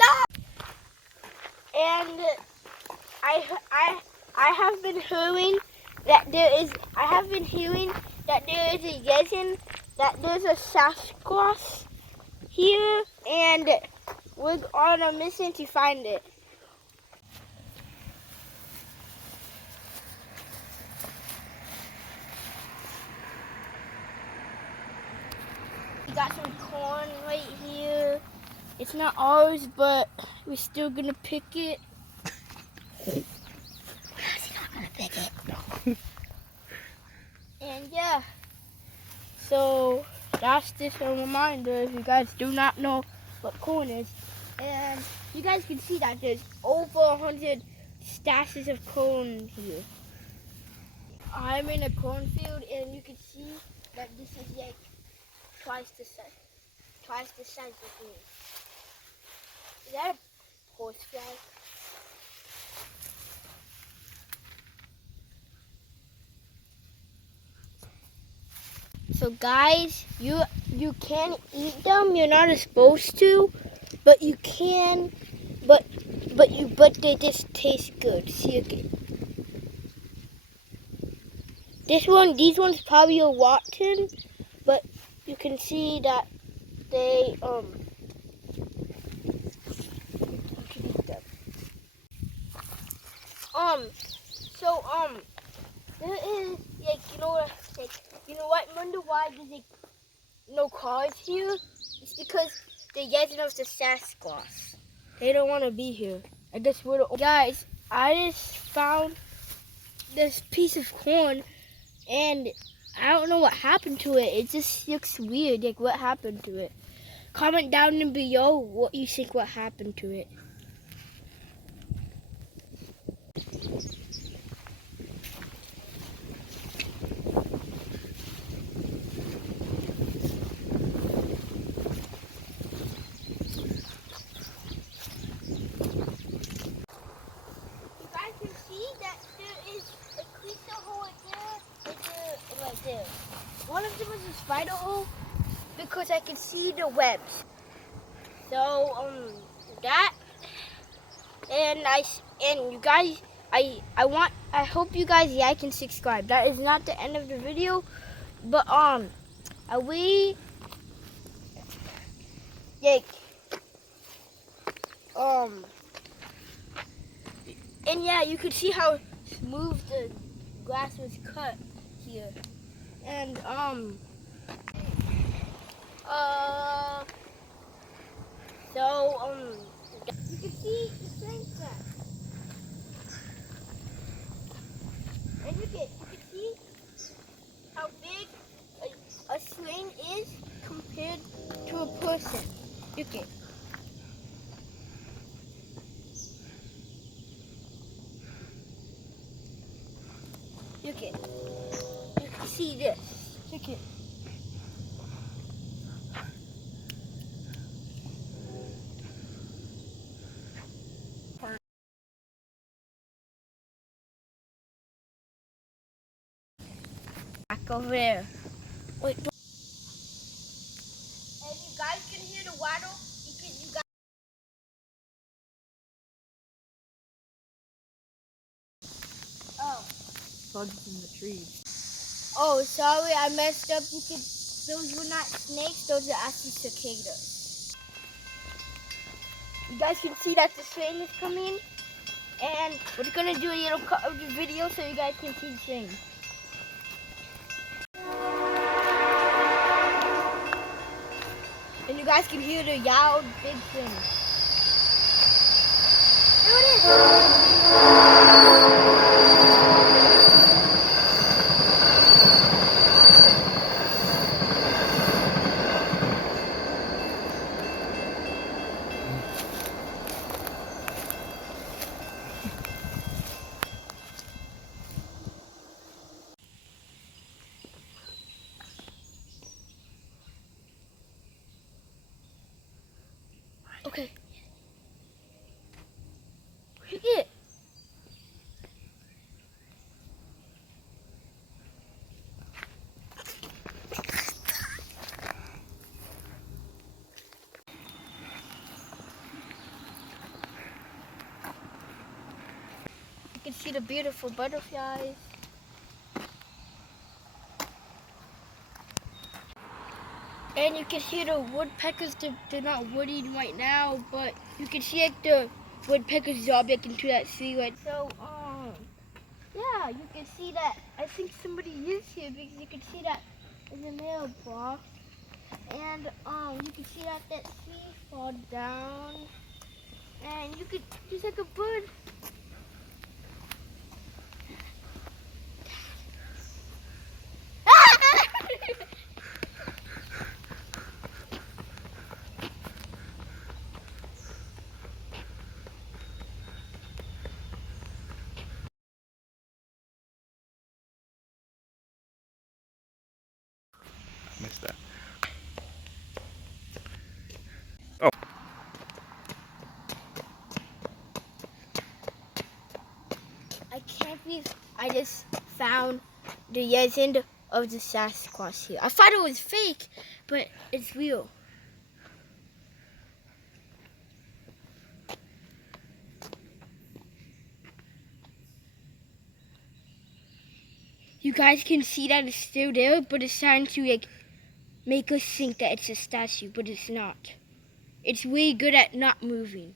that, guys. And I have been hearing that there is a legend that there's a Sasquatch here, and we're on a mission to find it. We got some corn right here. It's not ours, but we're still gonna pick it. He's not gonna pick it. And yeah, so that's just a reminder if you guys do not know what corn is. And you guys can see that there's over 100 stashes of corn here. I'm in a cornfield, and you can see that this is like twice the size of me. Is that a horse fly? So guys, you can eat them. You're not supposed to, but you can. But they just taste good. See again. These ones probably are rotten, but you can see that they you can eat them. There is like you know what? Wonder why there's like no cars here? It's because they're getting of the Sasquatch. They don't want to be here. I guess we're the guys. I just found this piece of corn, and I don't know what happened to it. It just looks weird. Like, what happened to it? Comment down below what you think what happened to it. One of them is a spider hole because I can see the webs. So that, and you guys, I hope you guys like and subscribe. That is not the end of the video, but we like and yeah, you could see how smooth the grass was cut here. And you can see the swing set. And you can see how big a swing is compared to a person. You can. You can see this. You can. Back over there. Wait. And you guys can hear the waddle. You guys. Oh. Bugs in the trees. Oh, sorry, I messed up. Those were not snakes. Those are actually cicadas. You guys can see that the train is coming, and we're gonna do a little cut of the video so you guys can see the train. And you guys can hear the loud big thing. There it is! Okay. Look it. can see the beautiful butterflies. And you can hear the woodpeckers. They're not wooding right now, but you can see like the woodpeckers zobbing into that silhouette. So, yeah, you can see that. I think somebody is here because you can see that in the mailbox. And you can see that tree fall down. And you could just like a bird. Missed that. Oh. I can't believe I just found the legend of the Sasquatch here. I thought it was fake, but it's real. You guys can see that it's still there, but it's trying to like make us think that it's a statue, but it's not. It's really good at not moving.